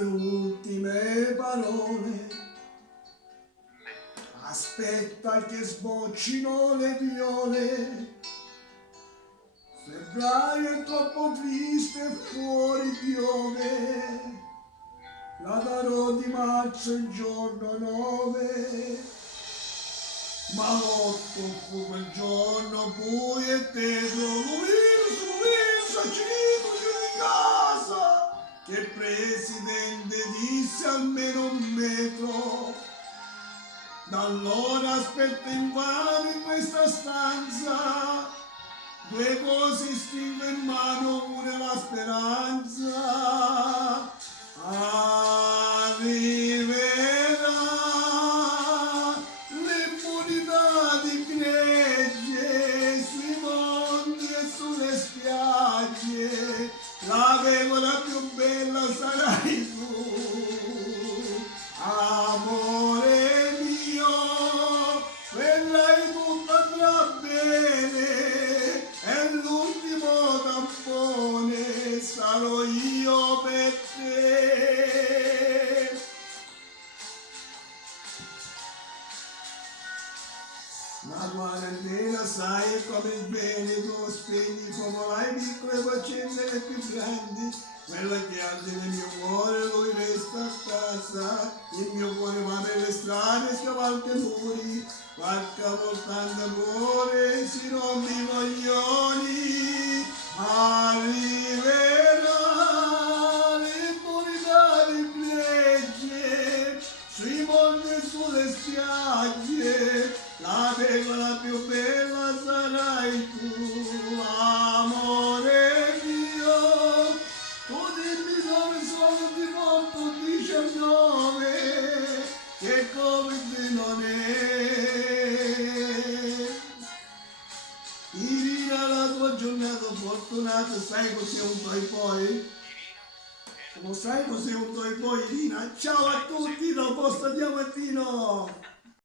tue ultime parole. Aspetta che sboccino le viole. Febbraio è troppo triste, fuori piove. La darò di marzo il giorno 9. Ma 8 fu quel giorno buio e tetro. Luisa, Cito, in casa. Che il presidente disse almeno un metro. Da allora aspetta invano in questa stanza. Due cose stringo in mano, una è la speranza. Arriverà l'immunità di gregge sui monti e sulle spiagge. La pecora più bella sarai tu, amore mio, vedrai tutto andrà bene, e l'ultimo tampone sarò io per te. La quarantena sai è come il bene, tu spegni i popolai piccoli e puoi accendere le più grandi. Quella che arde nel mio cuore, lui resta a casa. Il mio cuore va per le strade, scavalca i muri. Qualche volta d'amore si rompe i coglioni. Arriverà l'immunità di gregge sui monti e sulle spiagge. La pecora più bella sarai tu, amore mio. Tu dimmi dove sono di morto 19, che Covid non è. Irina, la tua giornata fortunata, sai cos'è un toy boy? Lo sai cos'è un toy boy, Irina? Ciao a tutti, da Posta Diamantino!